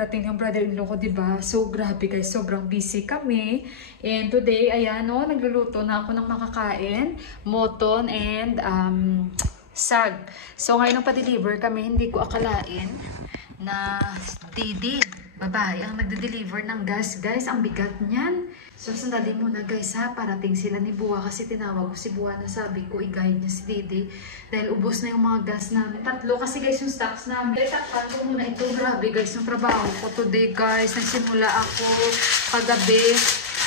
darating yung brother-in-law ko, diba? So, grabe guys, sobrang busy kami. And today, ayan, no, nagluluto na ako ng makakain, moton and sag. So, ngayon nung pa-deliver kami, hindi ko akalain na Didi, babae, ang nagde-deliver ng gas, guys. Ang bigat niyan. So, sandali muna guys ha, parating sila ni Buwa kasi tinawag ko si Buwa na sabi ko i-guide niya si Didi dahil ubos na yung mga gas namin. Tatlo kasi guys yung stocks namin. Takpan ko muna ito. Grabe guys yung trabaho ko today guys. Nagsimula ako kagabi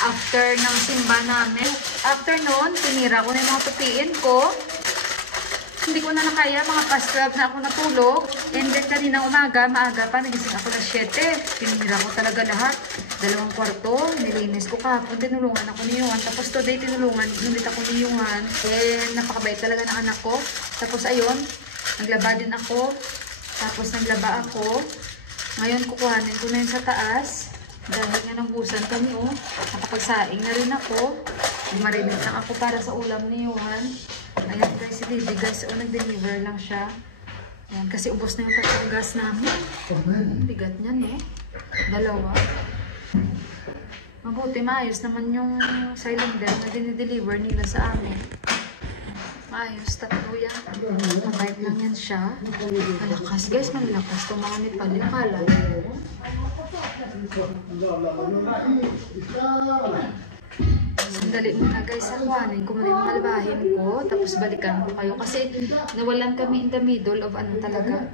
after ng simba namin. After noon, tinira ko na yung mga tupiin ko. Hindi ko na nakaya, mga past 12 na ako natulog. And then kanina umaga, maaga pa, nagising ako na 7. Tinira ko talaga lahat. 2 kwarto, nilinis ko kahapon, tinulungan ako ni Yuan. Tapos today, tinulungan ako ni Yuan. And napakabait talaga ng anak ko. Tapos ayun, naglaba din ako. Tapos naglaba ako. Ngayon, kukuhanin ko na yun sa taas. Dahil nga nangbusan kami, oh. Nakapagsaing na rin ako. Marinig lang ako para sa ulam ni Yuan. Ayan guys, si Didi guys, nag-deliver lang siya. Ayan, kasi ubos na yung tatlong gas namin. Bigat niyan eh. 2. Mabuti, maayos naman yung cylinder na dinideliver nila sa amin. Maayos, 3 yan. Mabait lang yan siya. Malakas guys, malakas itong mga Nepal. Yung kala. Sandali muna guys, kuhanin ko muna yung malbahin ko, tapos balikan ko kayo kasi nawalan kami in the middle of ano talaga.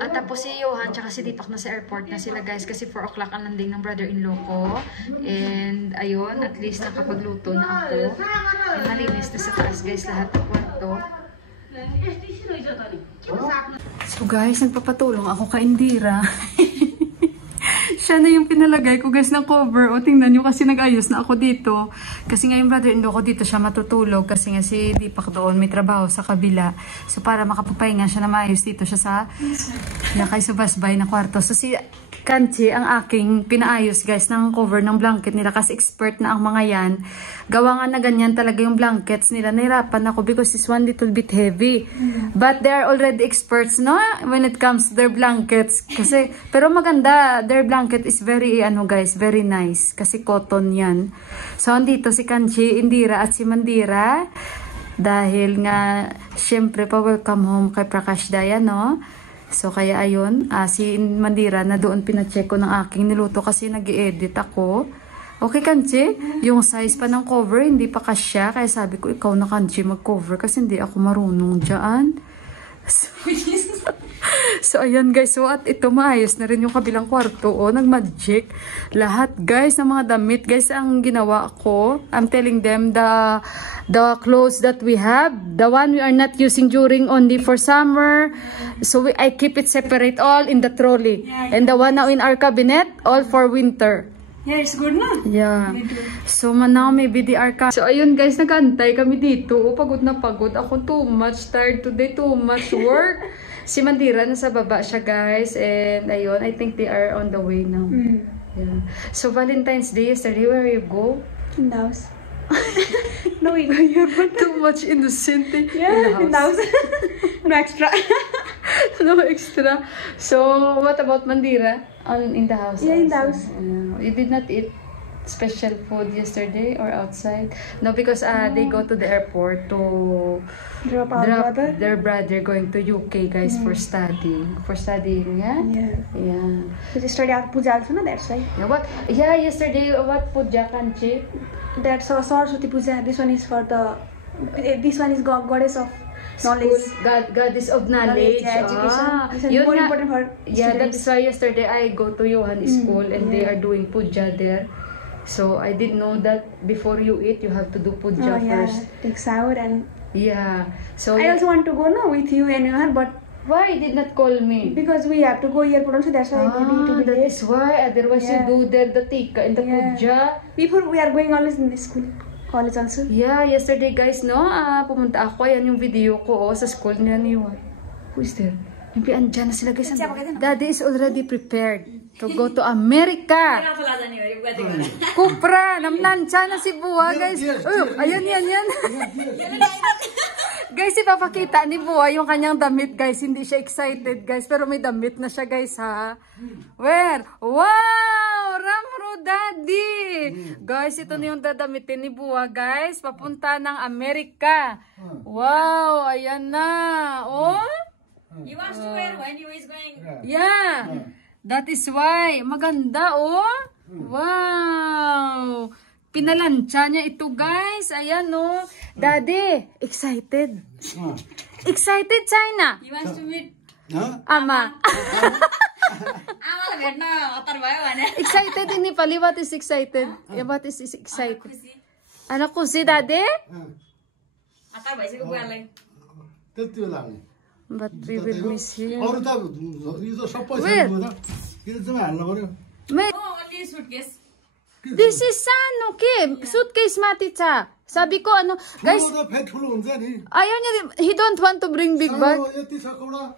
At tapos si Johan tsaka si Deepak na sa airport na sila guys kasi 4 o'clock ang landing ng brother-in-law ko. And ayun, at least nakapagluto na ako. And malinis na sa taas guys lahat ng kwarto. So guys, nagpapatulong ako kay Indira. Siya na yung pinalagay ko guys ng cover. O tingnan nyo kasi nag-ayos na ako dito. Kasi nga yung brother-in-law ko dito siya matutulog. Kasi nga si Deepak doon may trabaho sa kabila. So para makapapahinga siya na maayos dito siya sa nakaisubasbay na kwarto. So si Kanchi ang aking pinaayos guys ng cover ng blanket nila. Kasi expert na ang mga yan. Gawa nga na ganyan talaga yung blankets nila. Nahirapan ako because this one little bit heavy. But they are already experts no when it comes to their blankets. Kasi pero maganda. Their blanket is very ano guys, very nice. Kasi cotton yan. So andito si Kanchi, Indira at si Mandira. Dahil nga syempre pa welcome home kay Prakash Daya no. So kaya ayun, si Mandira na doon pina-check ko ng aking niluto kasi nag-i-edit ako. Okay Kanchi, yung size pa ng cover hindi pa kasya. Kaya sabi ko ikaw na Kanchi mag-cover kasi hindi ako marunong dyan. So ayan guys, so at ito maayos na rin yung kabilang kwarto. O nag-magic. Lahat guys ng mga damit guys ang ginawa ko. I'm telling them the clothes that we have, the one we are not using during only for summer. So I keep it separate all in the trolley. And the one now in our cabinet, all for winter. Yeah, it's good na? Yeah. So now maybe the arca. So ayun guys, nagantay kami dito. Pagod na pagod. Ako too much tired today, too much work. Si Mandira nasa baba siya guys. And ayun, I think they are on the way now. Yeah. So Valentine's Day yesterday, where you go? In the house. No, we go here. Too much innocent. Yeah, in the house. No extra. No extra. So what about Mandira? In the house? Yeah, in the house. You did not eat special food yesterday or outside? No, because they go to the airport to drop their brother going to UK guys for studying. For studying, yeah? Yeah. So they study at Puja also, no? That's why. Yeah, what? Yeah, yesterday what Puja Kanchi? That's Saraswati Puja. This one is for the. This one is goddess of knowledge. Goddess of knowledge. Education. It's more important for yeah, students. that's why yesterday I go to Johan school and they are doing puja there. So I didn't know that before you eat, you have to do puja first. Take shower and. Yeah. So I also want to go now with you and Johan, but. Why you did not call me? Because we have to go airport also. That's why I told you that is why. Otherwise you do there the tika in the puja. Before we are going always in the school. College also? Yeah, yesterday guys, no? Pumunta ako. Ayan yung video ko sa school nila ni Juan. Who is there? Maybe andyan na sila guys. Daddy is already prepared to go to America. Kupra! Namlansya na si Buwa guys. Ayan, yan. Guys, ipapakita ni Buwa yung kanyang damit, guys. Hindi siya excited, guys. Pero may damit na siya, guys, ha? Where? Wow! Ramro Daddy! Guys, ito na yung dadamitin ni Buwa, guys. Papunta ng Amerika. Wow! Ayan na. Oh? He wants to wear when he is going. Yeah. That is why. Maganda, oh. Wow. Pinalansya niya ito, guys. Ayan, oh. Daddy, excited. Excited, China. He wants to meet. Ama. आमालाई भेट्न हतार भयो भने Excited in Nepali. What is excited? Yeah, what is excited? खुसी Anak खुसी, Daddy? हतार भइसक्यो बुवालाई त्यति बेला आउने But we will miss him. अरू त यो त सबै Where? यो चाहिँ हाल्नु पर्यो May, हो only suitcase this is ano, Kim? Suitcase mati cha. Sabi ko, ano, guys, ठुलो त फेरि ठुलो हुन्छ नि ayaw niya, he don't want to bring big bag. सानो यति छ कौडा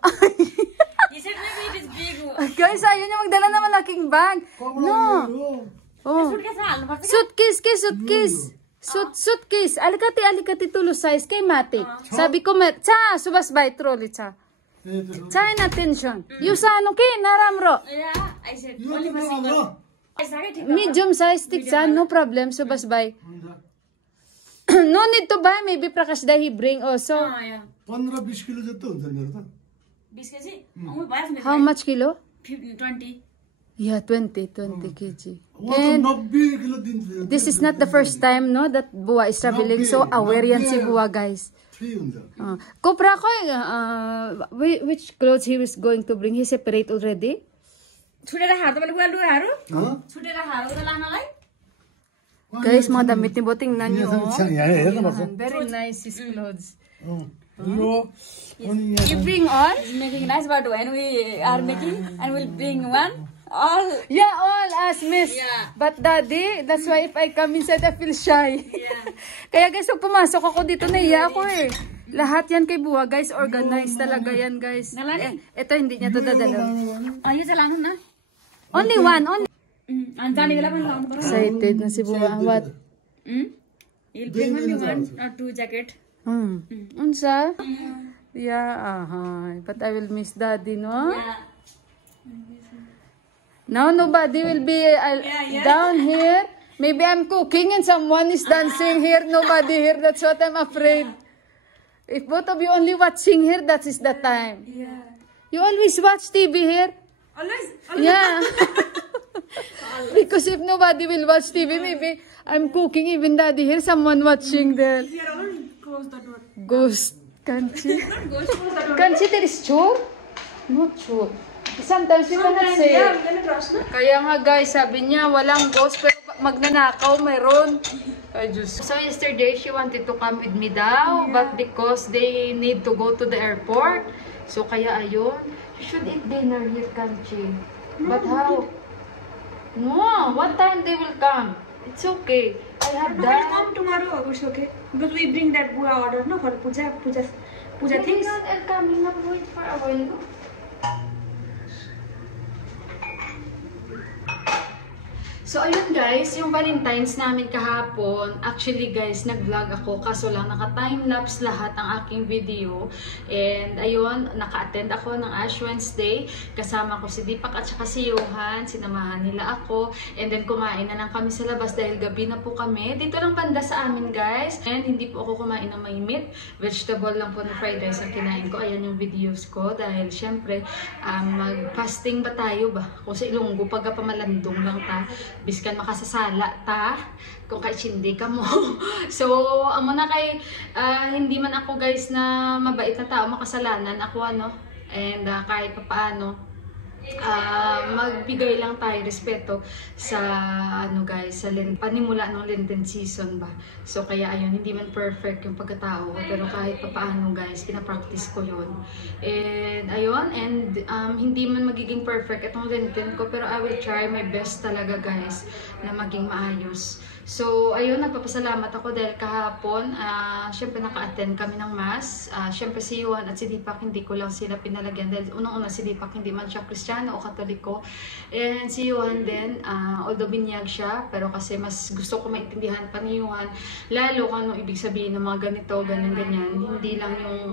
he said maybe it is big Guys, ayaw niya magdala ng malaking bag. No. Oh. सुटकेसमा हाल्नु पर्छ Suitcase. Suitcase. Alikati tulo size kay mati. Sabi ko, cha, subas bay trolley cha. China attention. Yung sa ano kay, naramro. या I said यो त नराम्रो पैसाकै ठिक Medium size stick cha, no problem, subas bay. No need to buy, maybe Prakash da he bring also. या 15-20 किलो जस्तो हुन्छ मेरो त 20 केजी अमु भएछ नि How much kilo? 20 Yeah, 20 kg. म त 90 किलो दिन्छु This is not the first time, no, that Buwa is traveling. So aware yan si Buwa, guys. Free हुन्छ Kopra ko, which clothes he was going to bring? He separate already? छुटेर खाएर तपाईँले बुवा लुगाहरू हँ छुटेर खाएर उता लानलाई Guys, mga damit ni Boting na niyo. यहाँ हेर्नुपर्छ Very nice his clothes. यो अनि यहाँ You bring all? making nice but when we are making and we'll bring one all Yeah, all as miss. Yeah. But daddy, that's why if I come inside, I feel shy. Kaya guys, pag pumasok ako dito, naiya ako eh. Lahat yan kay Buwa, guys. Organized talaga yan, guys. Nalani? Ito, hindi niya to dadala. यो चाहिँ लानु न Only one, only. अनि जाने बेला पनि लाउनु पर्यो Excited na si Buwa. What? He'll bring only one or two jacket. Unsa? Yeah, but I will miss daddy, no? Yeah. Now nobody will be down here. Maybe I'm cooking and someone is dancing here. Nobody here. That's what I'm afraid. If both of you only watching here, that is the time. Yeah. You always watch TV here? Always. Yeah. Because if nobody will watch TV, maybe I'm cooking, even daddy here, someone watching there. Here alone, close the door. Ghost. Kanchi. Ghost, close the door. Kanchi, there is chore? Not chore. Sometimes we cannot say. Yeah, I'm gonna trust, no? Kaya nga guys, sabi niya walang ghost pero magnanakaw mayroon. Ay Diyos. So yesterday she wanted to come with me daw, but because they need to go to the airport. So kaya ayun, you should eat dinner here, Kanchi. But how? No, what time they will come? It's okay. I have We'll that. come tomorrow. It's okay. Because we bring that Buddha order, no, for puja things. I'm coming up, wait for a while. So, ayun guys, yung Valentine's namin kahapon, actually guys, nag-vlog ako, kaso lang naka-timelapse lahat ang aking video. And ayun, naka-attend ako ng Ash Wednesday, kasama ko si Deepak at saka si Johan, sinamahan nila ako. And then kumain na lang kami sa labas dahil gabi na po kami. Dito lang banda sa amin guys. And hindi po ako kumain ng may meat, vegetable lang po na fried rice ang kinain ko. Ayan yung videos ko dahil syempre, mag-fasting ba tayo ba? Kung sa Ilonggo, pagka pamalandong lang ta, biskan makasasala ta kung kay chindi ka mo. So, amo na kay hindi man ako guys na mabait na tao, makasalanan ako ano. And kahit paano magbigay lang tayo respeto sa ano guys, sa panimula ng Lenten season ba. So kaya ayun, hindi man perfect yung pagkatao ko, pero kahit paano guys, pina-practice ko yun. And ayun, and hindi man magiging perfect itong Lenten ko, pero I will try my best talaga guys na maging maayos. So, ayun, nagpapasalamat ako dahil kahapon, syempre naka-attend kami ng mass. Syempre si Johan at si Deepak, hindi ko lang sila pinalagyan dahil unang-una si Deepak hindi man siya Kristiyano o Katoliko. And si Johan din, although binyag siya, pero kasi mas gusto ko maintindihan pa ni Johan, lalo kung ano ibig sabihin ng mga ganito, ganyan. Hindi lang yung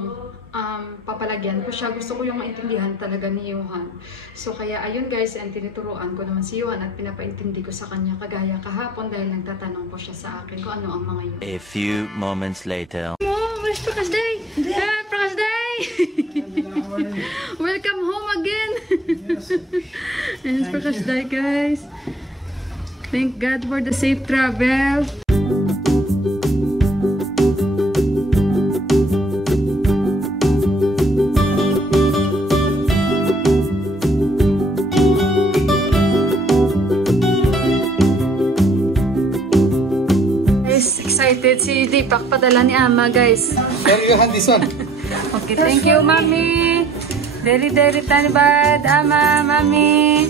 papalagyan ko siya. Gusto ko yung maintindihan talaga ni Johan. So, kaya ayun guys, and tinuturuan ko naman si Johan at pinapaintindi ko sa kanya kagaya kahapon dahil nagtatanong po siya sa akin kung ano ang mga yun. A few moments later. Where's Prakash Day? Prakash Day! Welcome home again! And Prakash Day, guys. Thank God for the safe travel. Excited si Deepak padala ni Ama, guys. Sir, you have this one. Okay, thank you, Mami. Dari tanibad, Ama, Mami.